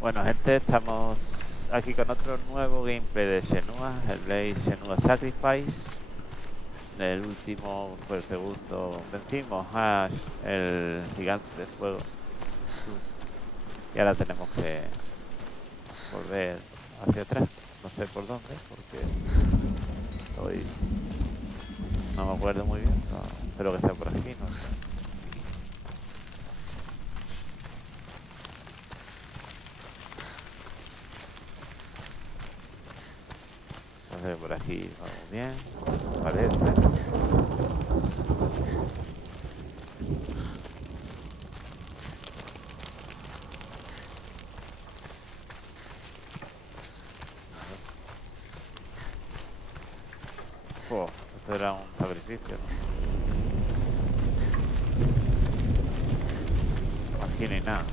Bueno, gente, estamos aquí con otro nuevo gameplay de Senua, Hellblade Senua Sacrifice. En el último, fue el segundo, vencimos a el gigante de fuego. Y ahora tenemos que volver hacia atrás. No sé por dónde, porque hoy no me acuerdo muy bien. Espero que sea por aquí, no sé. Entonces por aquí vamos bien, parece. Oh, esto era un sacrificio, ¿no? Aquí no hay nada.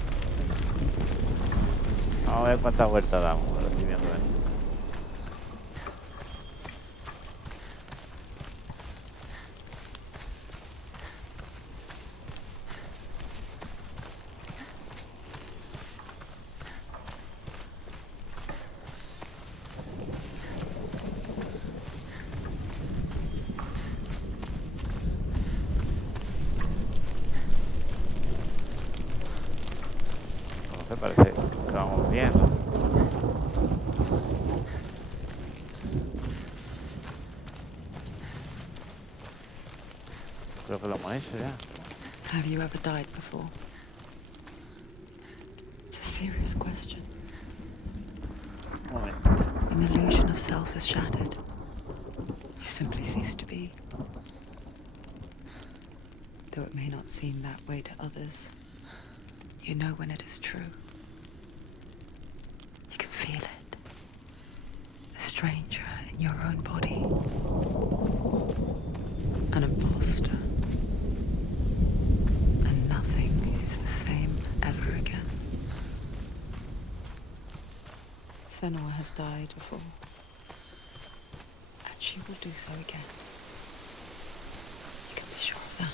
Vamos a ver cuántas vueltas damos, lo estoy viendo, ¿eh? No sé, parece que vamos bien, ¿no? Creo que lo hemos hecho ya. Have you ever died before? It's a serious question. Un momento. When the illusion of self is shattered, you simply cease to be. Though it may not seem that way to others, you know when it is true. You can feel it. A stranger in your own body. An imposter. And nothing is the same ever again. Senua has died before. And she will do so again. You can be sure of that.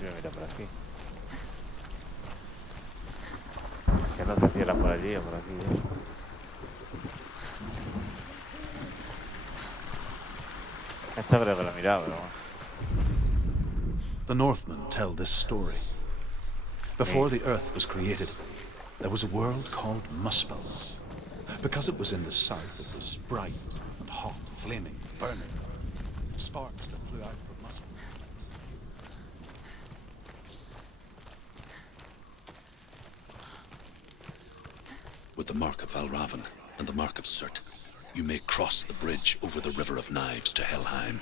Mira por aquí. Que no sé si era por allí o por aquí. Esto creo que lo he mirado, pero bueno. The Northmen tell this story. Before the earth was created, there was a world called Muspel. Because it was in the south, it was bright and hot, flaming, burning. Sparks that flew out from Muspel. With the mark of Valravan and the mark of Surt, you may cross the bridge over the River of Knives to Helheim.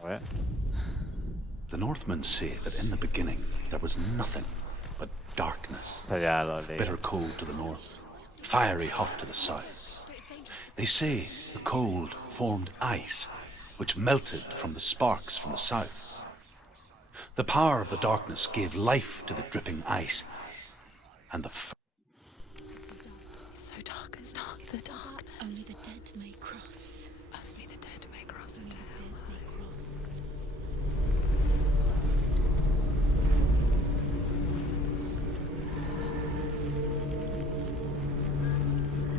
What? The Northmen say that in the beginning there was nothing but darkness. Esto ya lo leí. Bitter cold to the north, fiery hot to the south. They say the cold formed ice, which melted from the sparks from the south. The power of the darkness gave life to the dripping ice, and It's so dark, it's dark, the darkness. Only the dead may cross. Only the dead may cross into hell.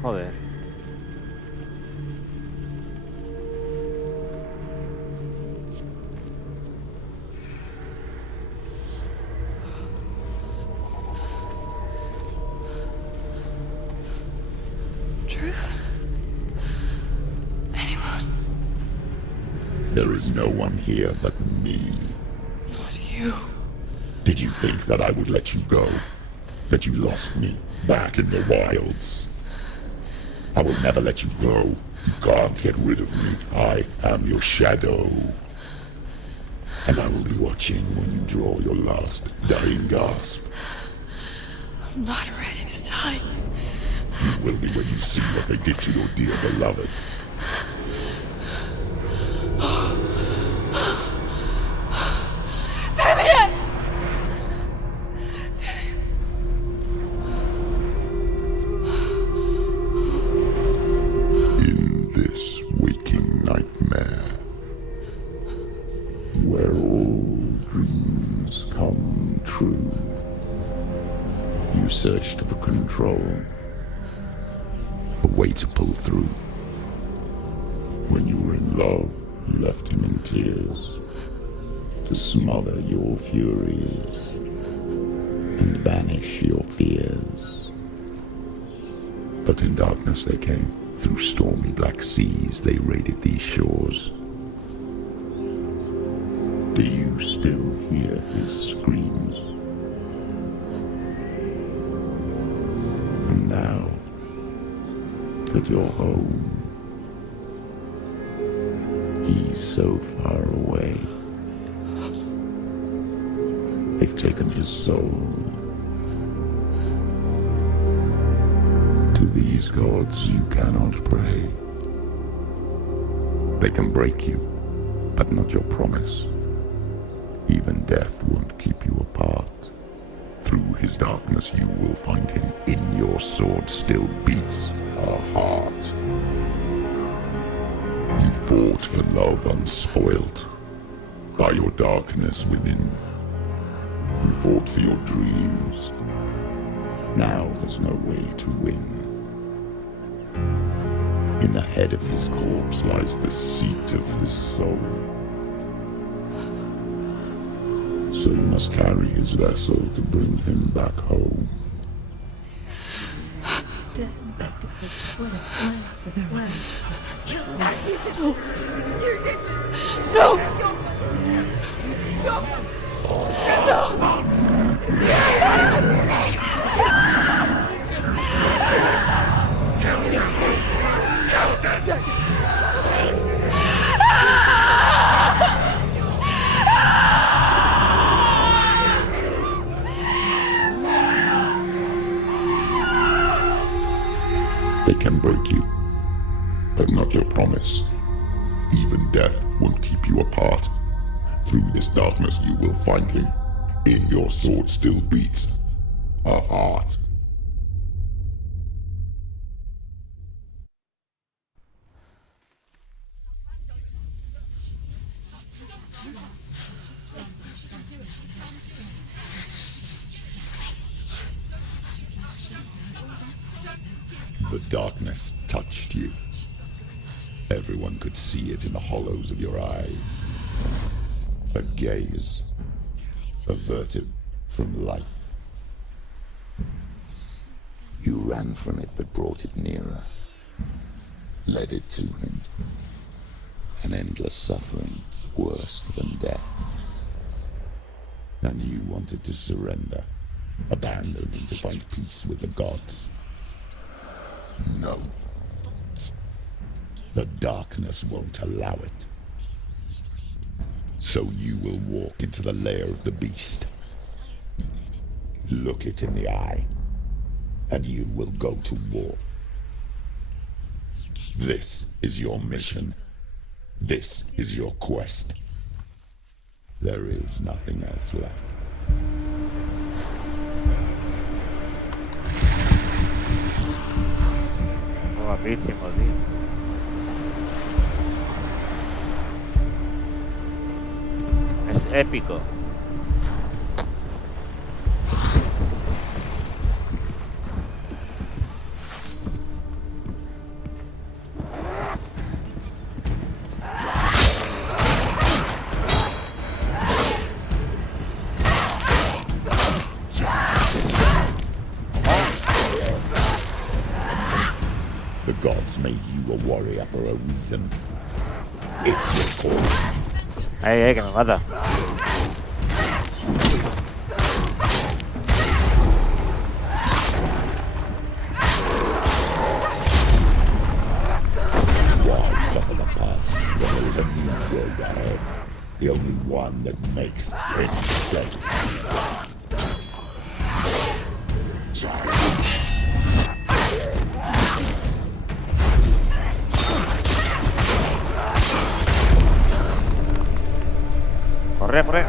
Joder. Truth? Anyone? There is no one here but me. Not you. Did you think that I would let you go? That you lost me back in the wilds? I will never let you go. You can't get rid of me. I am your shadow. And I will be watching when you draw your last dying gasp. I'm not ready to die. You will be when you see what they did to your dear beloved. In this waking nightmare, where all dreams come true, you searched for control, a way to pull through. When you were in love, you left him in tears, to smother your furies and banish your fears. But in darkness they came, through stormy black seas they raided these shores. Do you still hear his screams? And now that you're home, he's so far away. They've taken his soul. To these gods you cannot pray. They can break you, but not your promise. Even death won't keep you apart. Through his darkness you will find him. In your sword still beats a heart. You fought for love unspoilt by your darkness within. You fought for your dreams. Now there's no way to win. In the head of his corpse lies the seat of his soul. So you must carry his vessel to bring him back home. Where? You did this! No! They can break you, but not your promise. Even death won't keep you apart. Through this darkness you will find him. In your sword still beats a heart. The darkness touched you. Everyone could see it in the hollows of your eyes. A gaze averted from life. You ran from it but brought it nearer. Led it to him. An endless suffering, worse than death. And you wanted to surrender, abandon to find peace with the gods. No. The darkness won't allow it. So you will walk into the lair of the beast. Look it in the eye, and you will go to war. This is your mission. This is your quest. There is nothing else left. Guapísimo, tío. Es épico. The gods made you a warrior for a reason. It's your call. Que me mata. There's a new world ahead. The only one that makes any sense. Corre, corre.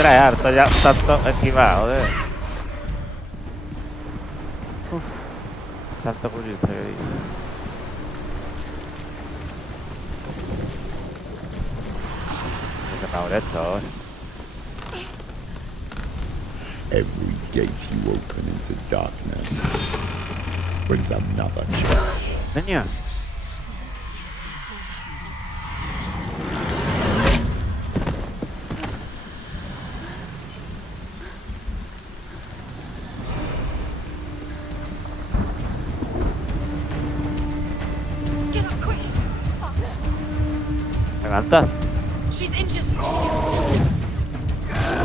Trae harto ya, tanto esquivado, joder. Tanto curioso que digo. Me molesto, Every gate you open into darkness brings another challenge. Niña. Levanta. She's injured. She can still do it.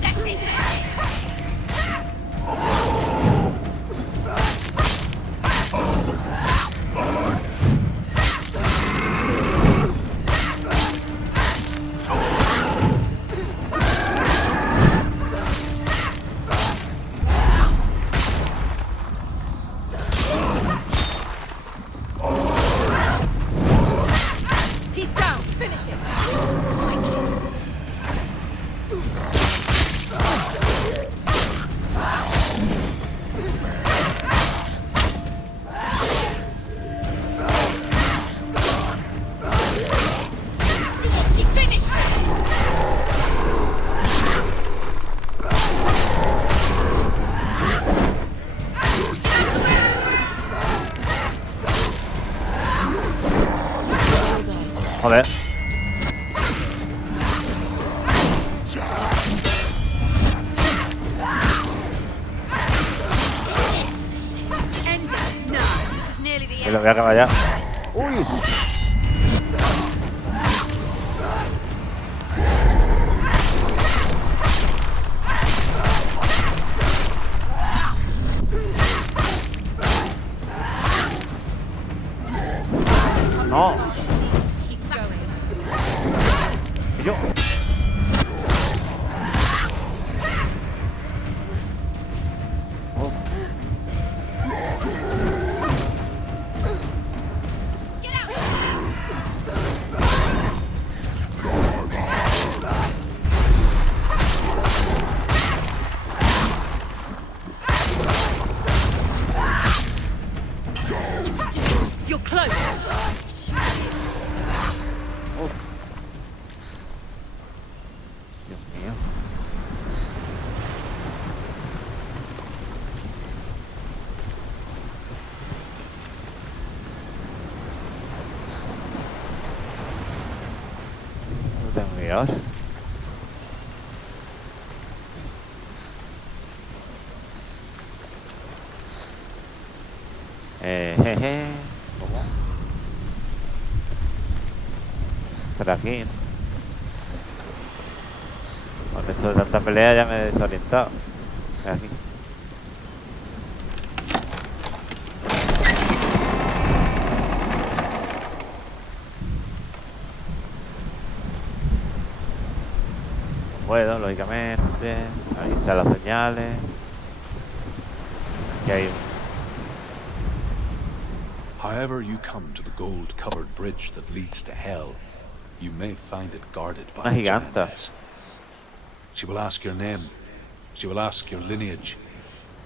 That's it. He's down. Finish it. Strike him. She finished it. Joder. End it. No. This is nearly the Que end. lo voy a acabar ya. Uy. No. Keep going. Y yo. Uf. Get out. You're close. Dios mío. No tengo que ir ahora. Jeje. ¿Cómo? Por aquí, ¿no? Con esto de tanta pelea ya me he desorientado. Aquí. No puedo, lógicamente. Ahí están las señales. Aquí hay un... However you come to the gold-covered bridge that leads to Hell, you may find it guarded by Una giganta. giantess. She will ask your name. She will ask your lineage.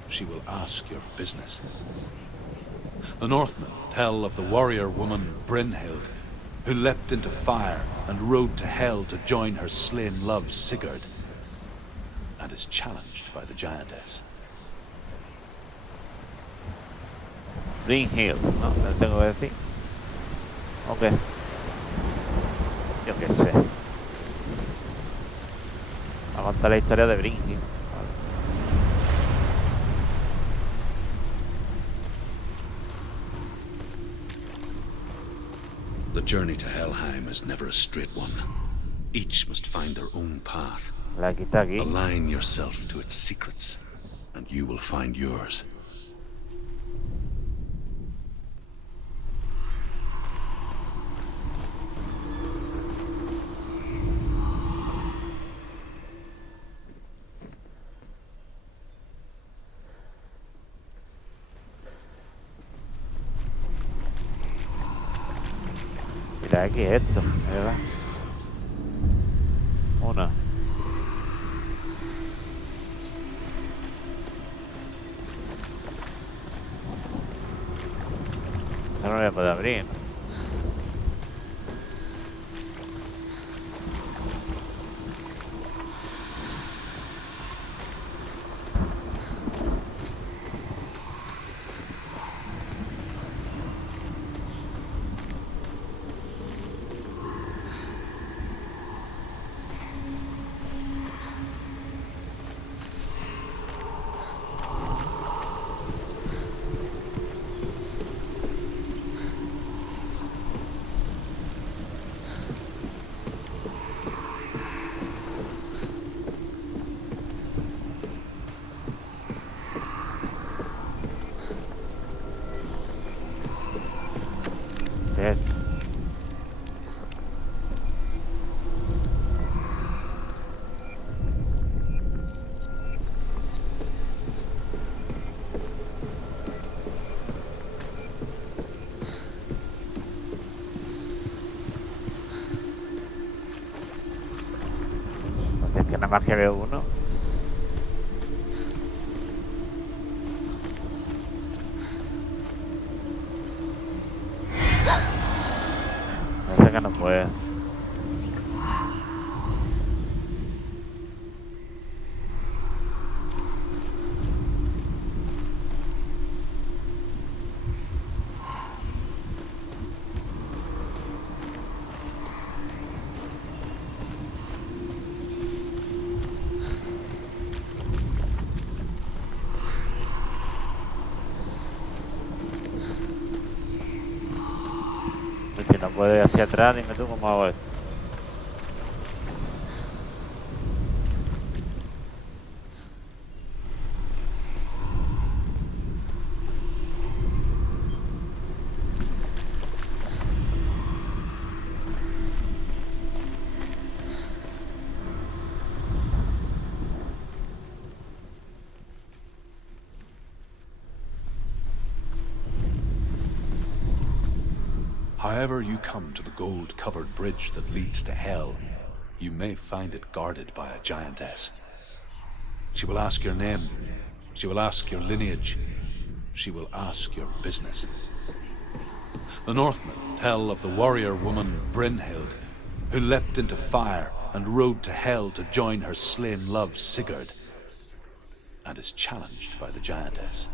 She will ask your business. The Northmen tell of the warrior woman Brynhild, who leapt into fire and rode to hell to join her slain love Sigurd, and is challenged by the giantess. Brynhild, ¿no? ¿Le tengo que decir? Ok. Yo qué sé. Va a contar la historia de Brynhild. The journey to Helheim is never a straight one. Each must find their own path. La quita aquí. Align yourself to its secrets, and you will find yours. Mira aquí esto, ¿verdad? Una. No lo voy a poder abrir, ¿no? ¿Qué es? Entonces que nada más que veo uno. Parece que no puede. Pues si no puedo ir hacia atrás, dime tú cómo hago esto. However you come to the gold-covered bridge that leads to hell, you may find it guarded by a giantess. She will ask your name. She will ask your lineage. She will ask your business. The Northmen tell of the warrior woman Brynhild, who leapt into fire and rode to hell to join her slain love Sigurd, and is challenged by the giantess.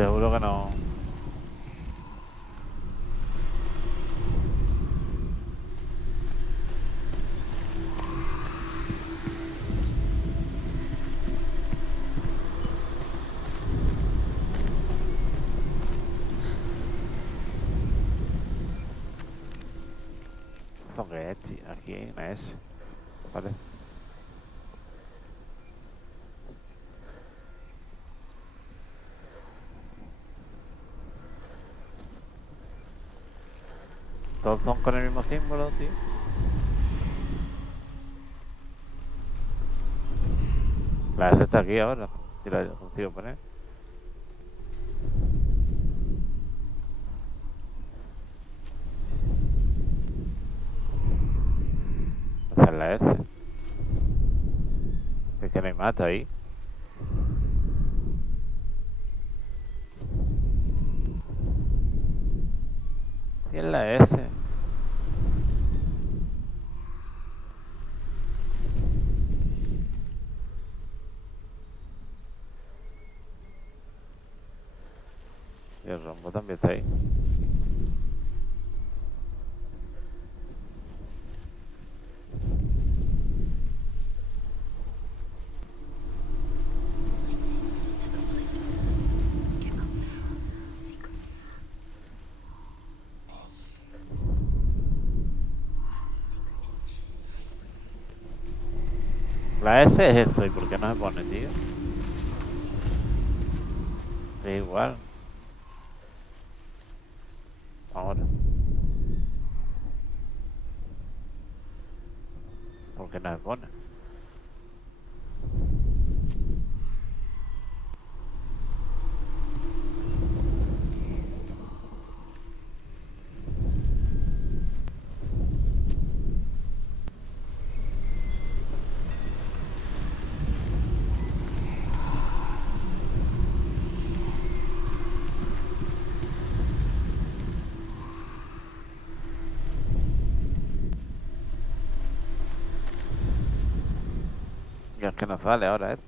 Seguro que no. ¿Esto qué es, tío? Aquí hay una S. Vale. Todos son con el mismo símbolo, tío. La S está aquí ahora. Si la consigo poner. Esa es la S. Es que no hay mata ahí. Sí, es la S. Y el rombo también está ahí. La S es esto. ¿Y por qué no se pone, tío? Sí, igual. Ahora. ¿Por qué no se pone? Y es que no sale ahora esto.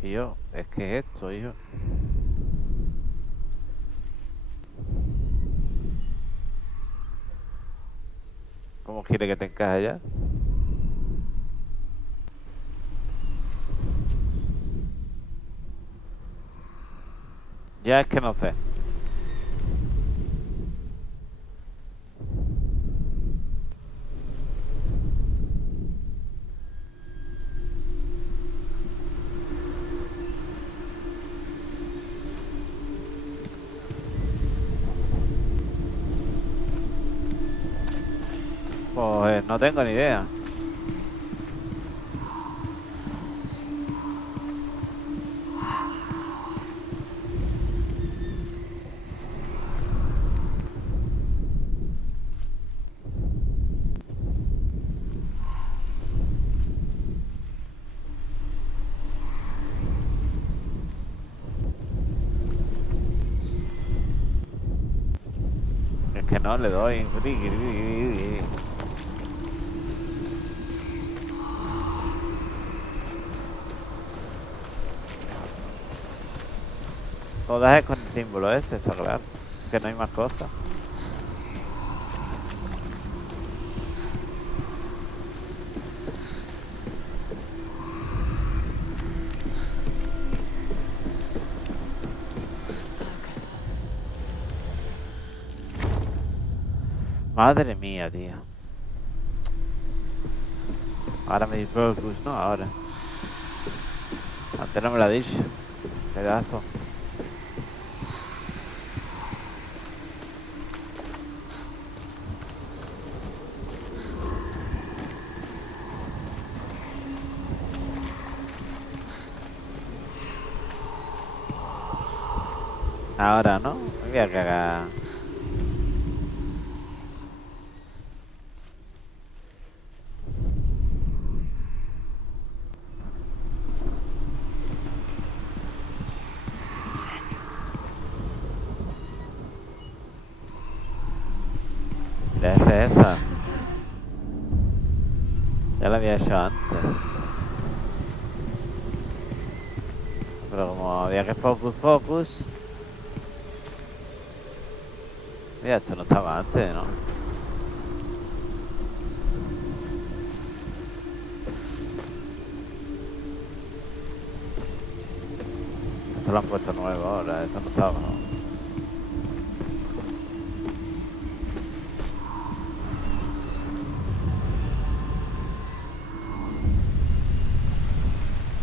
Y yo, es que es esto, hijo. ¿Cómo quiere que te encaje ya? Ya es que no sé. Pues no tengo ni idea. Es que no le doy. Todas es con el símbolo este, está claro. Que no hay más cosas. Madre mía, tío. Ahora me di focus, ¿no? Ahora. Antes no me lo ha dicho. Pedazo. Ahora, ¿no? Me voy a cagar. La R esa. Ya la había hecho antes. Pero como había que focus. Mira, esto no estaba antes, ¿no? Esto lo han puesto nuevo ahora, esto no estaba, ¿no?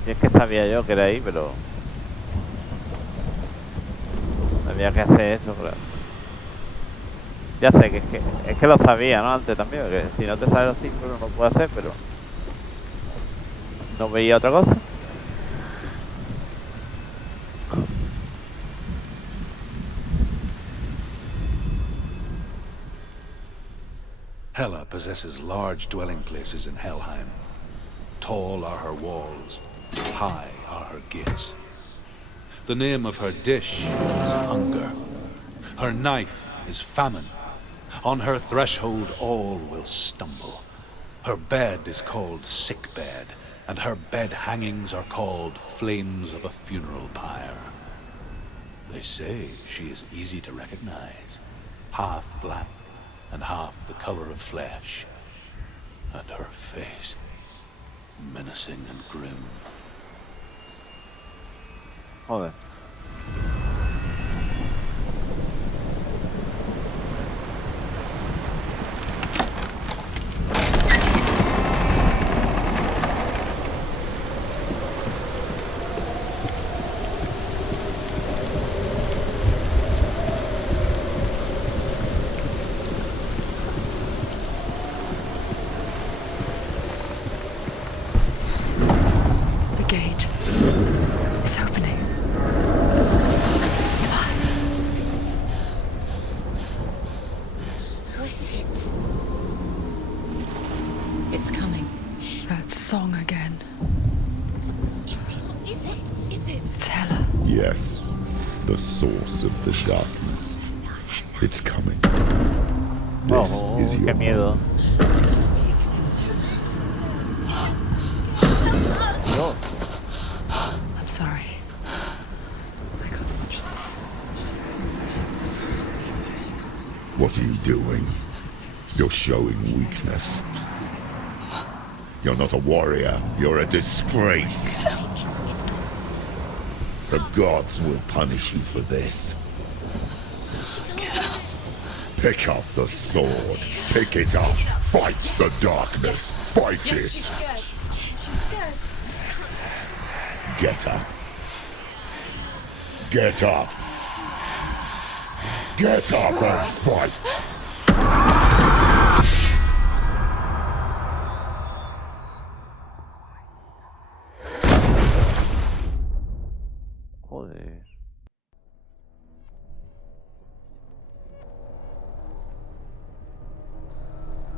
Y es que sabía yo que era ahí, pero había que hacer eso, claro. Ya sé que es que lo sabía, ¿no? Antes también, porque si no te sale los símbolos no lo puedo hacer, pero no veía otra cosa. Hela possesses large dwelling places in Helheim. Tall are her walls, high are her gates. The name of her dish is hunger. Her knife is famine. On her threshold all will stumble. Her bed is called sick bed, and her bed hangings are called flames of a funeral pyre. They say she is easy to recognize, half black and half the color of flesh, and her face menacing and grim. Joder. Yes, the source of the darkness. It's coming. This is your qué miedo. I'm sorry. I can't watch this. What are you doing? You're showing weakness. You're not a warrior. You're a disgrace. The gods will punish you for this. Pick up the sword. Pick it up. Fight the darkness. Fight it. Get up. Get up. Get up and fight. Joder.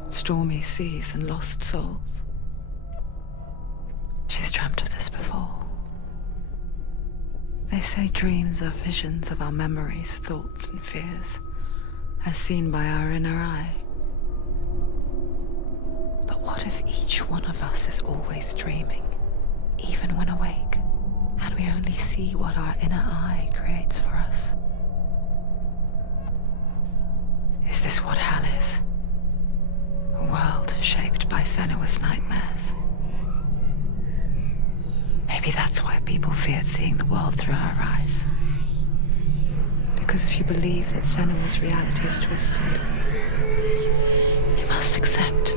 Stormy seas and lost souls. She's dreamt of this before. They say dreams are visions of our memories, thoughts, and fears, as seen by our inner eye. But what if each one of us is always dreaming, even when awake, and we only see what our inner eye creates for us? Is this what hell is? A world shaped by Senua's nightmares. Maybe that's why people feared seeing the world through her eyes. Because if you believe that Senua's reality is twisted, you must accept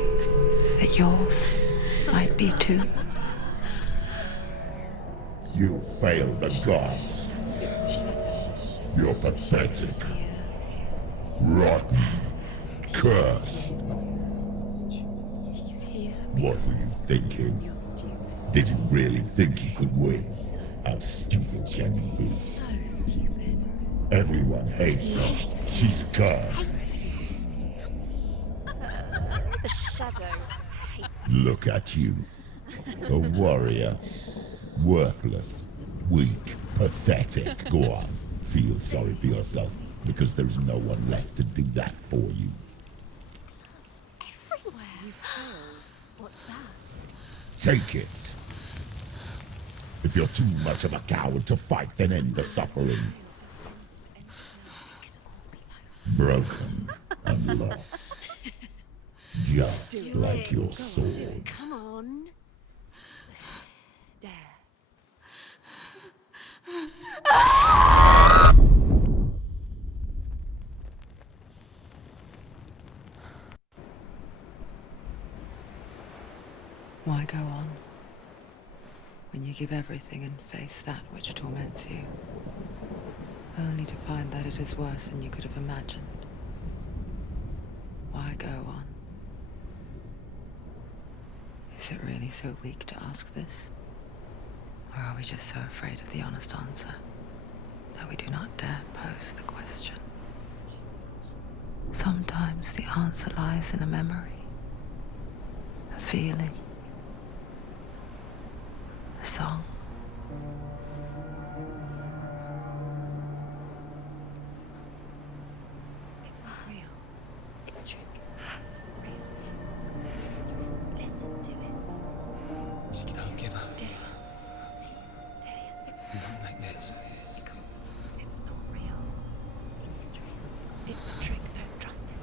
that yours might be too. You failed the gods. You're pathetic. Rotten. Cursed. What were you thinking? Did you really think you could win? How stupid can you be? So stupid. Everyone hates her. She's cursed. The shadow hates. Look at you. A warrior. Worthless. Weak. Pathetic. Go on. Feel sorry for yourself, because there's no one left to do that for you. Everywhere. You failed. What's that? Take it. If you're too much of a coward to fight, then end the suffering. Broken and lost. Just like your soul. Come on. Dare. Why go on when you give everything and face that which torments you, only to find that it is worse than you could have imagined? Why go on? Is it really so weak to ask this? Or are we just so afraid of the honest answer that we do not dare pose the question? Sometimes the answer lies in a memory, a feeling, a song. It's not real. It's a trick. It's not real. It is real. Listen to it. Don't give up. Did it? It's Not like this. It's not real. It is real. It's a trick. Don't trust it.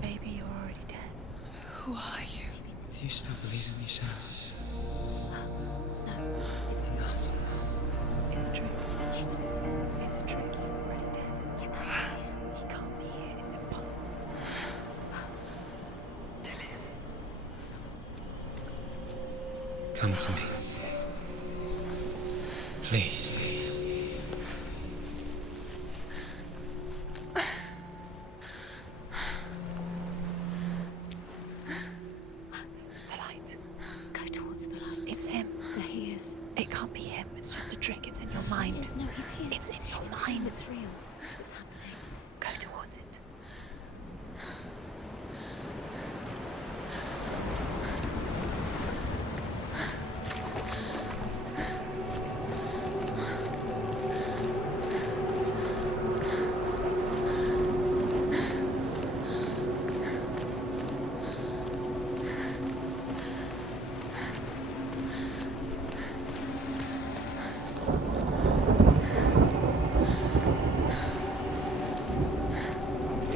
Maybe you're already dead. Who are you? Do you still believe in me, Senua? No, it's not. It's a trick. It's a trick. He's already dead. You know he's here. He can't be here. It's impossible. Come to me. Please. The light. Go towards the light. It's him. There he is. It can't be him. It's just a trick. It's in your mind. No, he's here. It's in your mind. It's real. It's happening. Go towards it.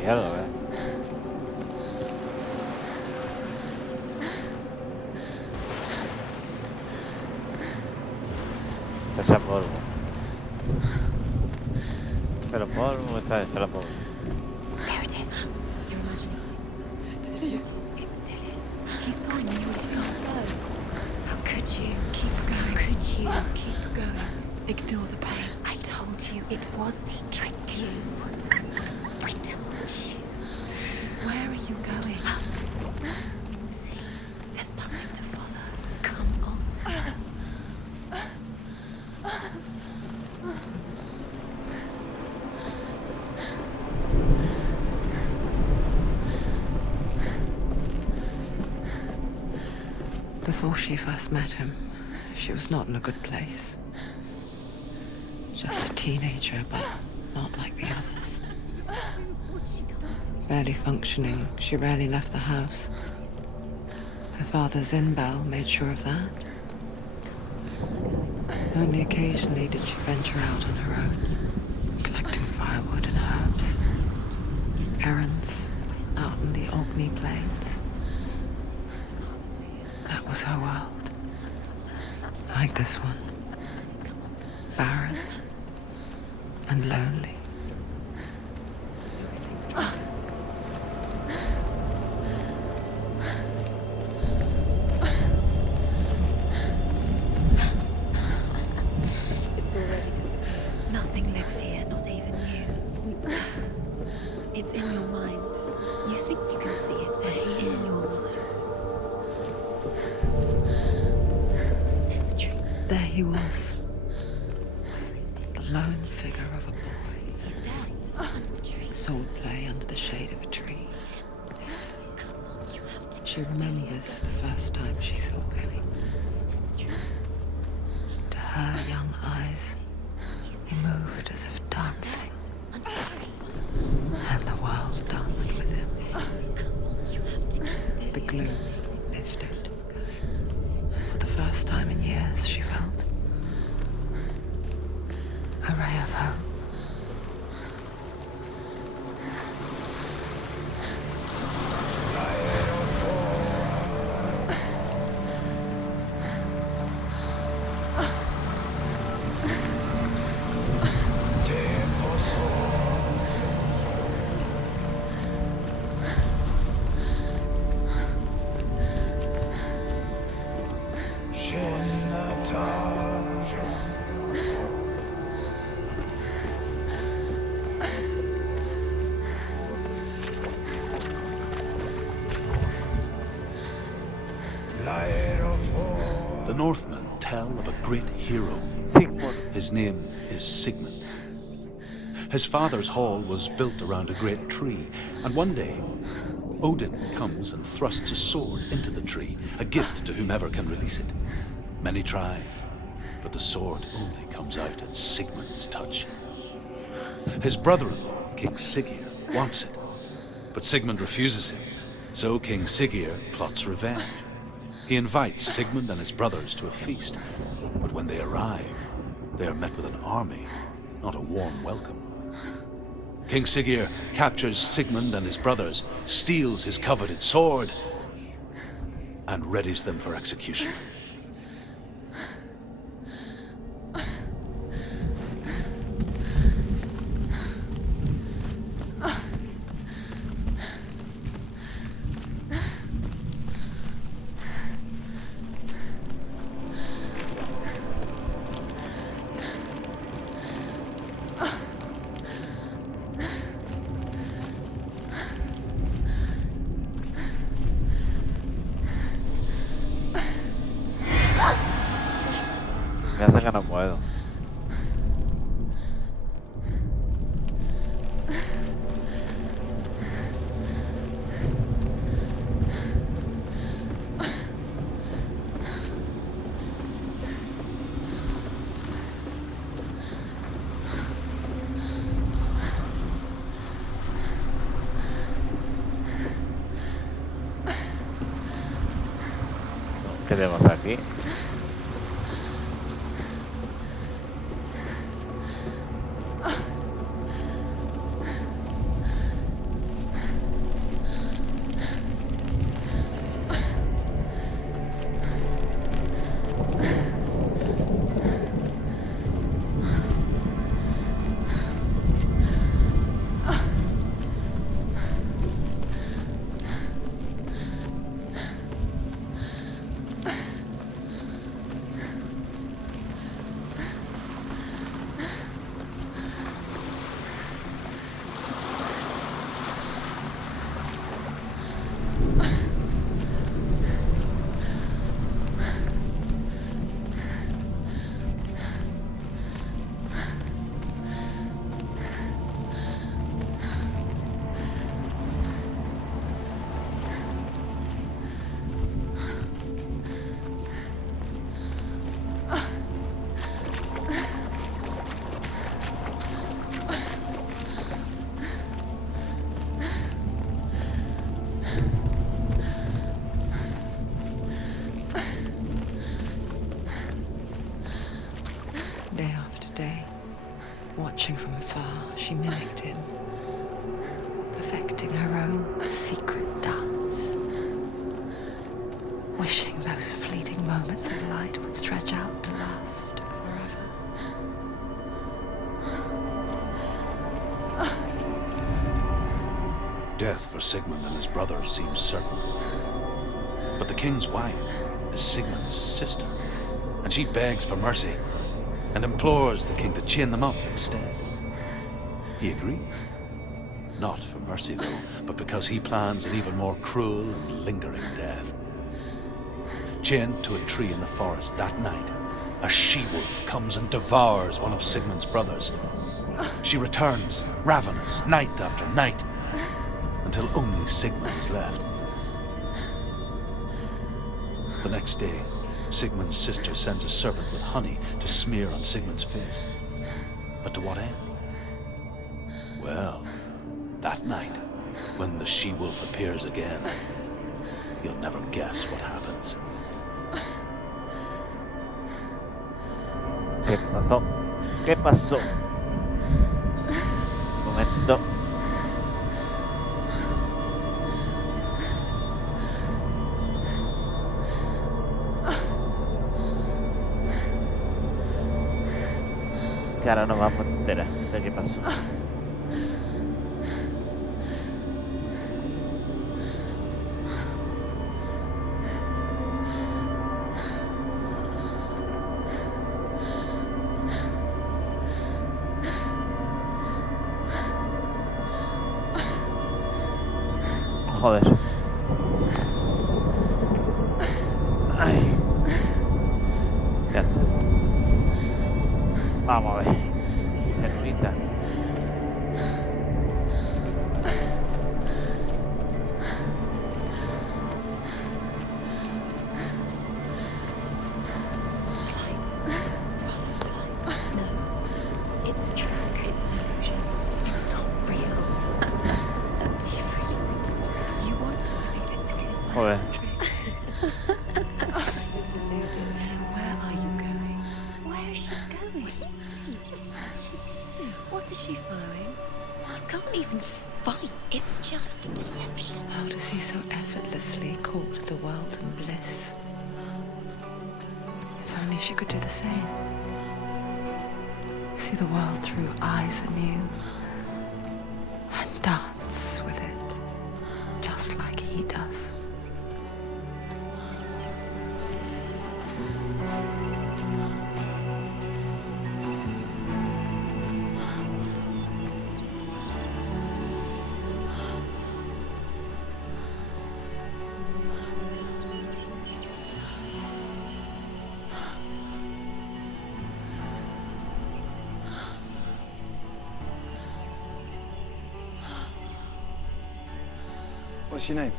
Miedo, Ese es polvo. Pero polvo está ese, la polvo. There it is. You're imagining things. It's Dylan. He's gone. He's gone. How could you? Keep going. How could you? Keep going. Ignore the pain. I told you it was to trick you. I told you. Where are you going? See, there's nothing to follow. Come on. Before she first met him, she was not in a good place. Just a teenager, but not like the others. Barely functioning, she rarely left the house. Her father's in-bell made sure of that. Only occasionally did she venture out on her own, collecting firewood and herbs. Errands out in the Orkney Plains. That was her world. Like this one. Barren and lonely. It's already disappeared. Nothing lives here, not even you. It's in your mind. You think you can see it, but it's in your mind. There's the tree. There he was. The lone figure of a boy. He's there. swordplay under the shade of a tree. She remembers the first time she saw him. To her young eyes, he moved as if dancing, and the world danced with him. The gloom lifted. For the first time in years, she felt a ray of hope. The Northmen tell of a great hero. Sigmund. His name is Sigmund. His father's hall was built around a great tree, and one day, Odin comes and thrusts a sword into the tree, a gift to whomever can release it. Many try, but the sword only comes out at Sigmund's touch. His brother-in-law, King Siggeir, wants it, but Sigmund refuses him, so King Siggeir plots revenge. He invites Sigmund and his brothers to a feast, but when they arrive, they are met with an army, not a warm welcome. King Siggeir captures Sigmund and his brothers, steals his coveted sword, and readies them for execution. Me hace que no puedo. ¿Qué tenemos aquí? Day after day, watching from afar, she mimicked him, perfecting her own secret dance, wishing those fleeting moments of light would stretch out to last forever. Death for Sigmund and his brothers seems certain. But the king's wife is Sigmund's sister, and she begs for mercy and implores the king to chain them up instead. He agrees. Not for mercy, though, but because he plans an even more cruel and lingering death. Chained to a tree in the forest that night, a she-wolf comes and devours one of Sigmund's brothers, She returns, ravenous, night after night, until only Sigmund is left. The next day, Sigmund's sister sends a serpent with honey to smear on Sigmund's face. But to what end? Well, that night, when the she-wolf appears again, you'll never guess what happens. ¿Qué pasó? ¿Qué pasó? Un momento. Que ahora nos vamos a enterar de qué pasó. Joder. Ay. Ya está. Vamos a ver. Señorita. No, it's a trick. It's an illusion. It's not real. Don't you really think it's real? You want to believe it's real? Joder. You're deluded. Where are you going? Where is she going? What is she following? You can't even fight. It's just a deception. How does he so effortlessly court the world and bliss? If only she could do the same. See the world through eyes anew and dance with it, just like he does. What's your name?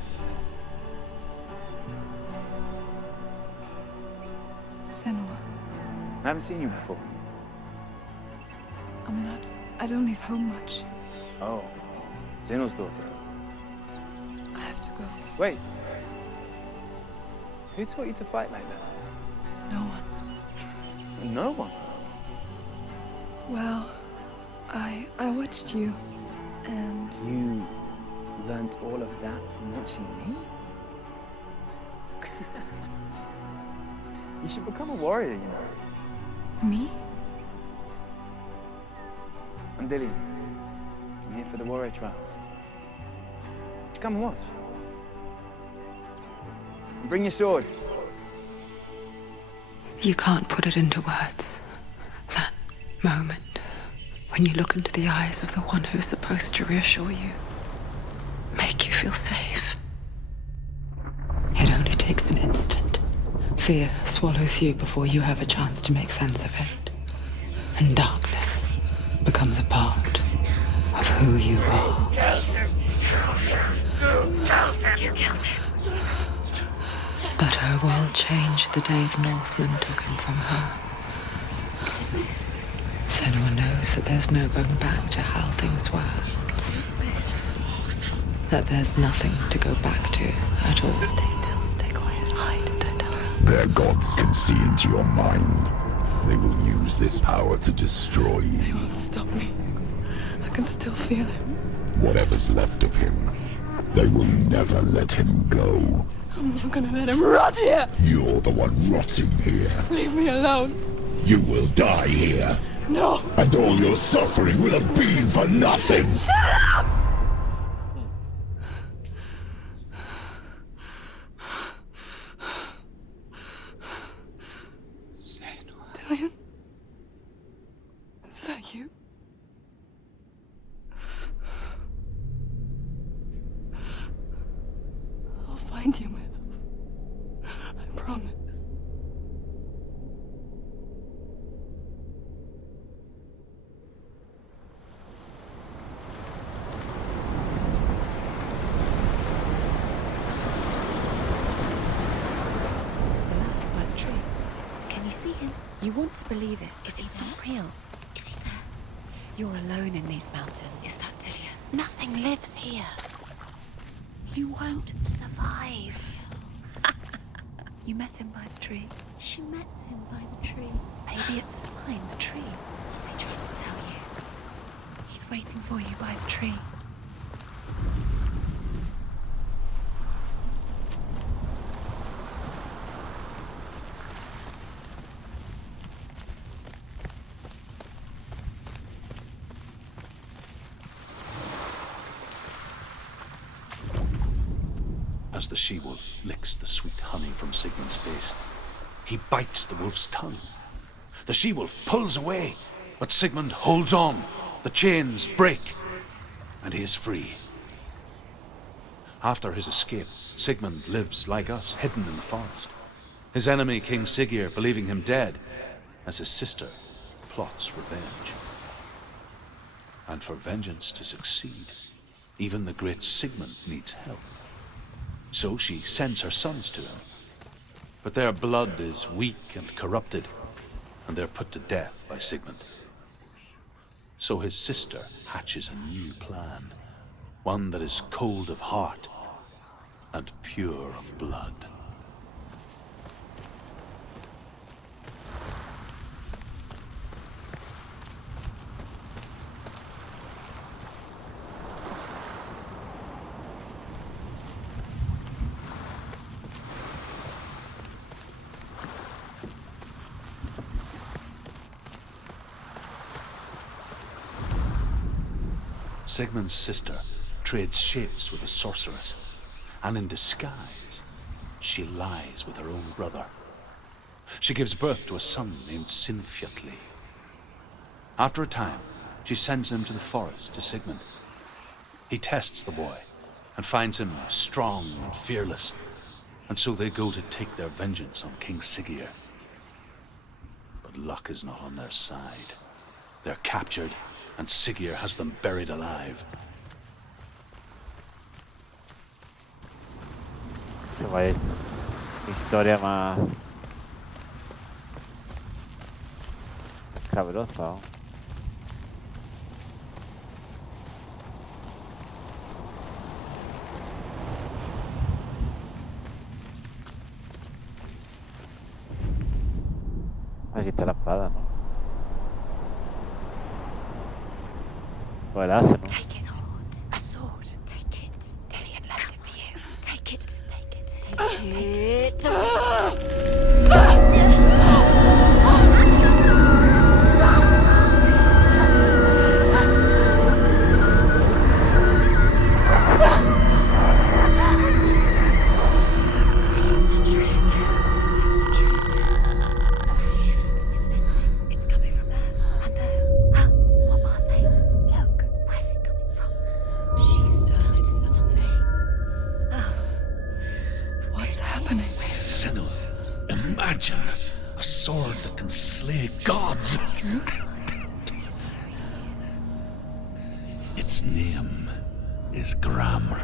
Senua. I haven't seen you before. I don't leave home much. Oh, Zeno's daughter. I have to go. Wait. Who taught you to fight like that? No one. No one. Well, I watched you, and You learnt all of that from watching me? You should become a warrior, you know. me? I'm Dillian. I'm here for the warrior trials. Just come and watch. And bring your sword. You can't put it into words. That moment when you look into the eyes of the one who is supposed to reassure you, make you feel safe. It only takes an instant. Fear swallows you before you have a chance to make sense of it. And darkness becomes a part of who you are. You killed him. But her world changed the day the Northmen took him from her. Senua knows that there's no going back to how things were. That there's nothing to go back to at all. Stay still, stay quiet, hide, don't tell her. Their gods can see into your mind. They will use this power to destroy you. They won't stop me. I can still feel him. Whatever's left of him, they will never let him go. I'm not gonna let him rot here. You're the one rotting here. Leave me alone. You will die here. No. And all your suffering will have been for nothing. Shut up! Dillian? Is that you? I'll find you, my love. I promise. You want to believe it. Is he It's there? not real. Is he there? You're alone in these mountains. Is that Dillian? Nothing lives here. You won't survive. You met him by the tree. She met him by the tree. Maybe it's a sign, the tree. What's he trying to tell you? He's waiting for you by the tree. As the she-wolf licks the sweet honey from Sigmund's face, he bites the wolf's tongue. The she-wolf pulls away, but Sigmund holds on. The chains break, and he is free. After his escape, Sigmund lives like us, hidden in the forest. His enemy, King Siggeir, believing him dead, as his sister plots revenge. And for vengeance to succeed, even the great Sigmund needs help. So she sends her sons to him. But their blood is weak and corrupted, and they're put to death by Sigmund. So his sister hatches a new plan, one that is cold of heart and pure of blood. Sigmund's sister trades shapes with a sorceress, and in disguise, she lies with her own brother. She gives birth to a son named Sinfjotli. After a time, she sends him to the forest to Sigmund. He tests the boy and finds him strong and fearless, and so they go to take their vengeance on King Siggeir. But luck is not on their side. They're captured, and Siggeir has them buried alive. Que vaya historia más cabrosa, ¿no? Aquí está la espada, ¿no? O el hace, ¿no? Take it. A sword. Take it. Dillian left it for you. Take it. Take it. Take it. It's a trick. It's a trick. It's ending. It's coming from there and there. Oh, what are they? Look. Where's it coming from? She started something. Oh, What's happening? Senua, imagine a sword that can slay gods. Its name is Gramr.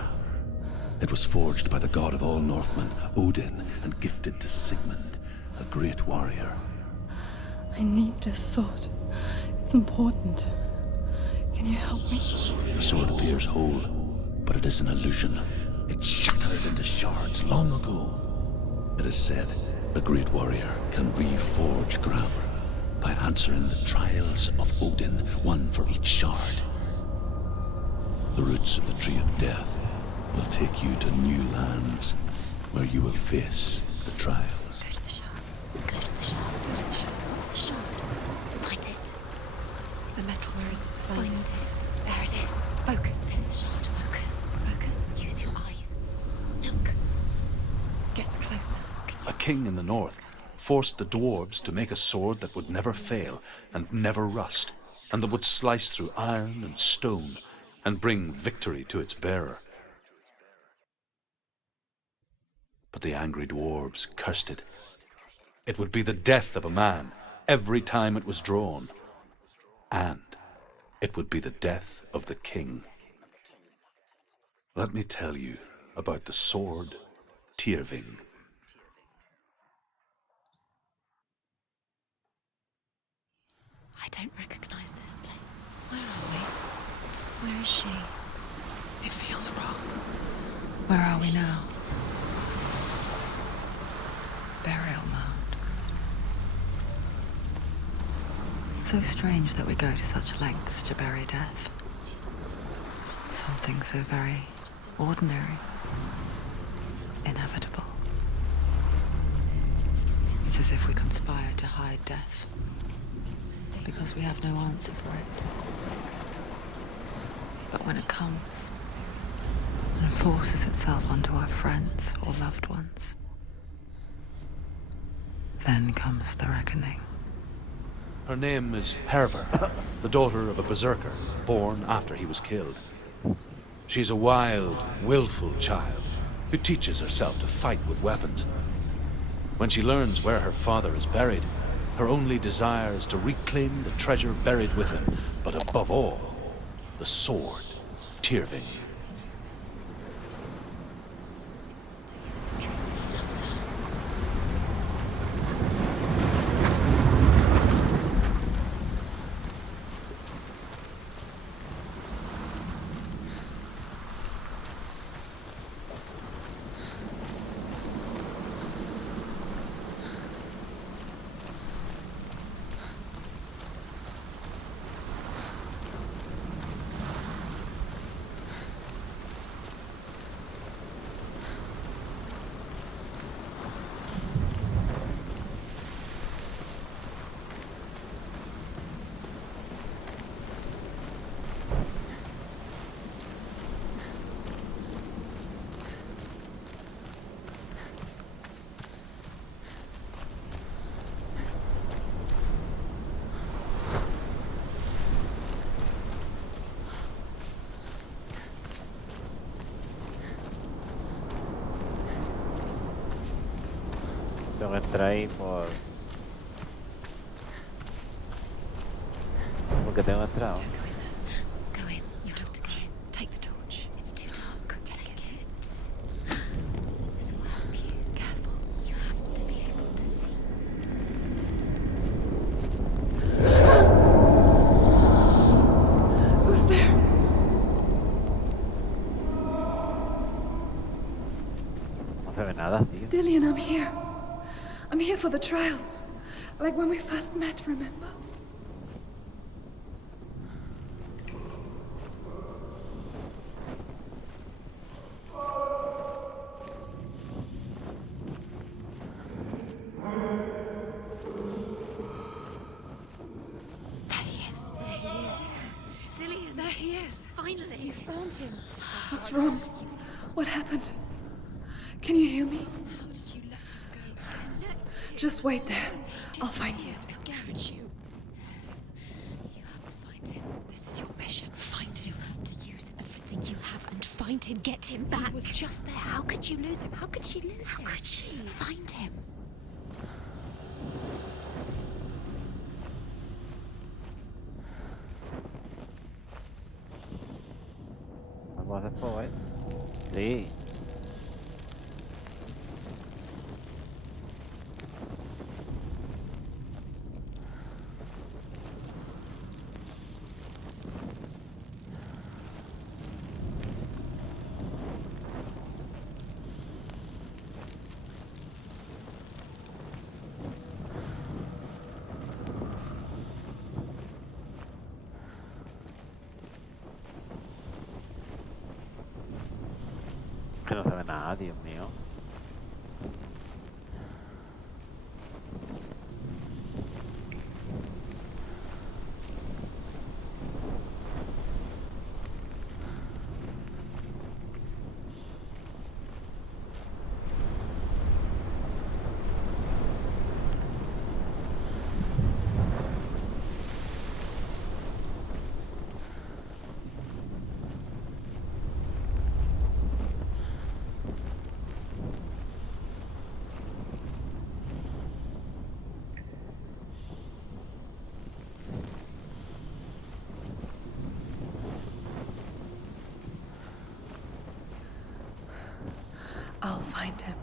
It was forged by the god of all Northmen, Odin, and gifted to Sigmund, a great warrior. I need this sword. It's important. Can you help me? The sword appears whole, but it is an illusion. It shattered into shards long ago. It is said a great warrior can reforge Gramr by answering the trials of Odin, one for each shard. The roots of the Tree of Death will take you to new lands where you will face the trials. go to the shard. Go to the shard. What's the shard? Find it. It's the metal. Where is it? Find it. There it is. Focus. There's the shard. Focus. Focus. Use your eyes. Look. Get closer. A king in the north forced the dwarves to make a sword that would never fail and never rust, and that would slice through iron and stone and bring victory to its bearer. But the angry dwarves cursed it. It would be the death of a man every time it was drawn, and it would be the death of the king. Let me tell you about the sword Tyrving. I don't recognize this place. Where are we? Where is she? It feels wrong. Where are we now? Burial mound. So strange that we go to such lengths to bury death. Something so very ordinary, inevitable. It's as if we conspire to hide death, because we have no answer for it. But when it comes, and forces itself onto our friends or loved ones, then comes the reckoning. Her name is Herver, the daughter of a berserker, born after he was killed. She's a wild, willful child who teaches herself to fight with weapons. When she learns where her father is buried, her only desire is to reclaim the treasure buried with him, but above all, the sword, Tyrving. Tengo que entrar ahí porque tengo que entrar. Don't go in there. Go in. You have to go in. Take the torch. It's too dark. Take it. This will help you. Careful. You have to be able to see. Who's there? No se ve nada, tío. Dillian, I'm here. I'm here for the trials. Like when we first met, remember? There he is. There he is. Dillian. There he is. Finally. You found him. What's wrong? What happened? Can you hear me? How did you let him go? Let him. Just wait there. I'll find you. How could you? You have to find him. This is your mission. Find him. You have to use everything you have and find him. Get him back. He was just there. How could you lose him? How could she lose him? How could she? Find him. Vamos a hacer fuego, ¿eh? Sí. Que no se ve nada, Dios mío. I'll find him.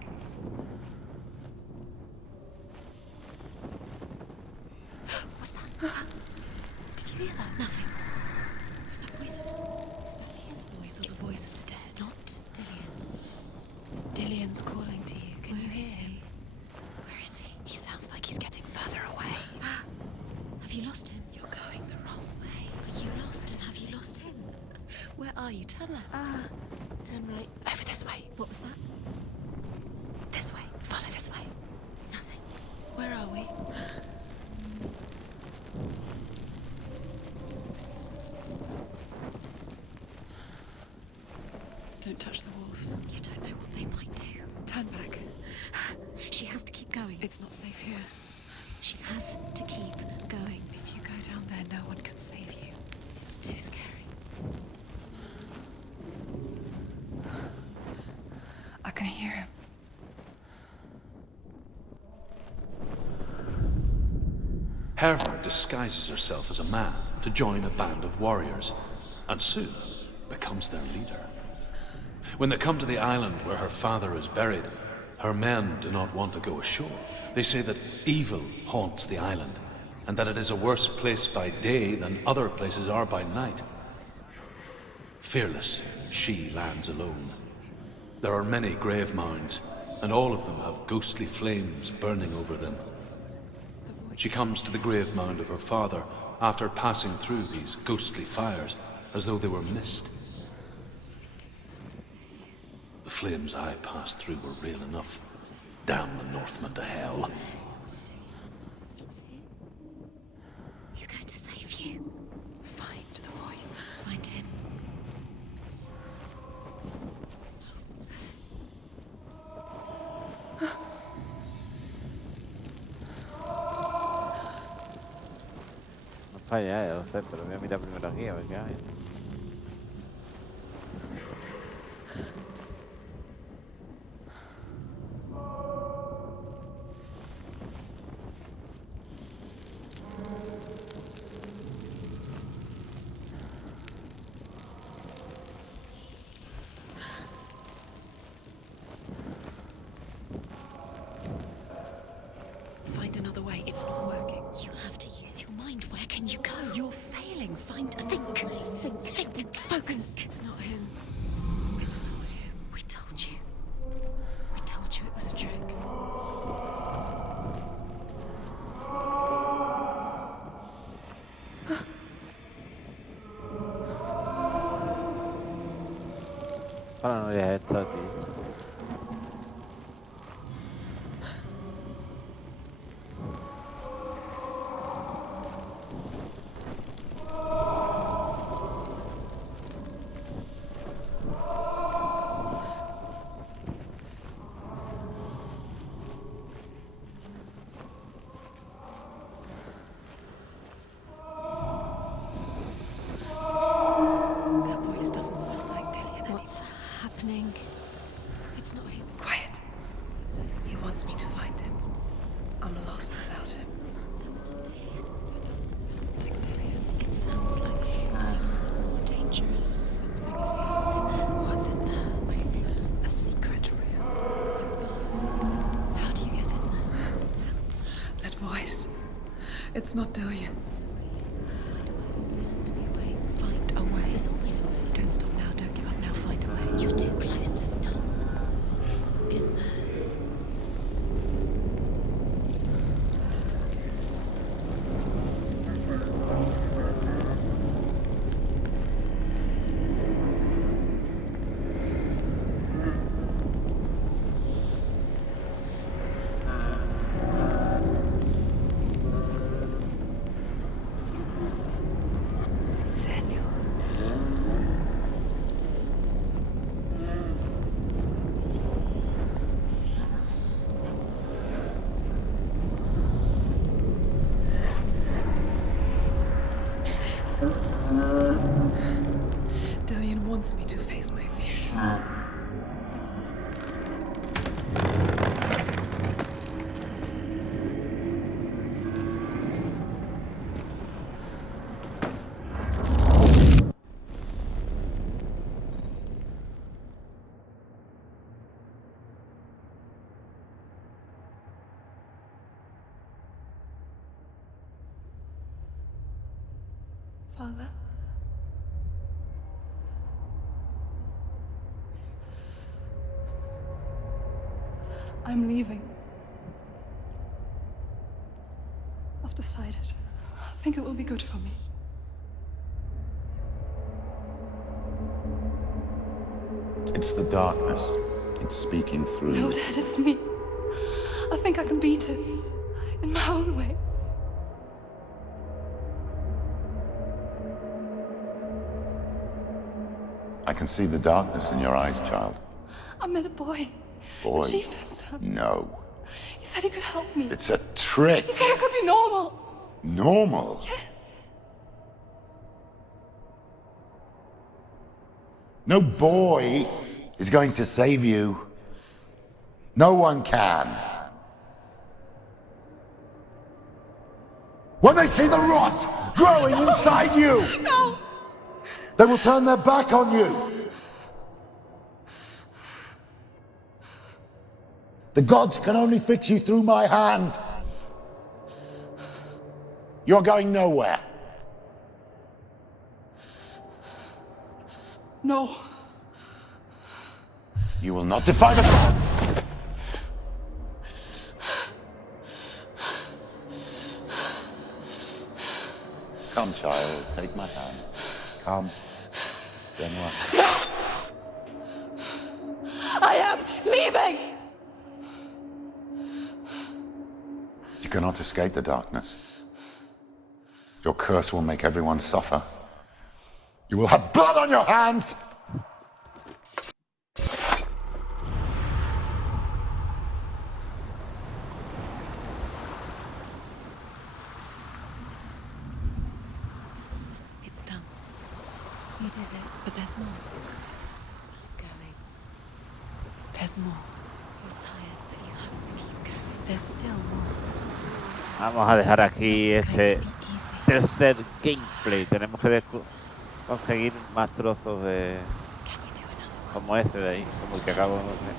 What's that? voice of the dead. Not Dillian. Dillian's calling to you. Can you hear him? Where is he? He sounds like he's getting further away. Have you lost him? You're going the wrong way. Are you lost, and have you lost him? Where are you? Turn left. Turn right. Over this way. What was that? This way. Follow this way. Nothing. Where are we? Don't touch the walls. You don't know what they might do. Turn back. She has to keep going. It's not safe here. She has to keep going. If you go down there, no one can save you. It's too scary. I can hear him. Herva disguises herself as a man to join a band of warriors, and soon becomes their leader. When they come to the island where her father is buried, her men do not want to go ashore. They say that evil haunts the island, and that it is a worse place by day than other places are by night. Fearless, she lands alone. There are many grave mounds, and all of them have ghostly flames burning over them. She comes to the grave mound of her father after passing through these ghostly fires, as though they were mist. The flames I passed through were real enough. Damn the Northmen to hell. He's going to save you. Find the voice. Find him. No falla, ya lo sé, pero voy a mirar primero aquí a ver qué hay. Find another way. It's not working. You have to use your mind. Where can you go? You're failing. Find a think. Think. Focus. It's not him. It's not him. We told you. We told you it was a trick. Paranoia esta, tío. That voice doesn't sound like Dillian. What's happening? It's not him. Quiet. He wants me to find him. I'm lost without him. That's not Dillian. That doesn't sound like Dillian. It sounds like something more dangerous. Something is here. What's in there? What's in there? What is it? A secret room. A bus. How do you get in there? That voice. It's not Dillian. Find a way. There has to be a way. Find a way. There's always a way. Don't stop now. Don't give up now. Find a way. You're too close to stop. What's in there? Dillian wants me to face my fears. Father? I'm leaving. I've decided. I think it will be good for me. It's the darkness. It's speaking through No, you. Dad, it's me. I think I can beat it. In my own way. I can see the darkness in your eyes, child. I met a boy. Boy. The chief and son. No. He said he could help me. It's a trick. He said I could be normal. Normal. Yes. No boy is going to save you. No one can. When they see the rot growing inside you, No! they will turn their back on you. The gods can only fix you through my hand. You're going nowhere. No. You will not defy the gods. Come, child, take my hand. Come. Senua. I am leaving! You cannot escape the darkness. Your curse will make everyone suffer. You will have blood on your hands! It's done. You did it, but there's more. Keep going. There's more. You're tired, but you have to keep going. There's still more. Vamos a dejar aquí It's este going to be easy. tercer gameplay. Tenemos que conseguir más trozos de Can you do another one? como este de ahí, como el que acabo de ver.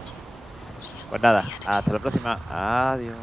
Pues nada, hasta la próxima. Adiós.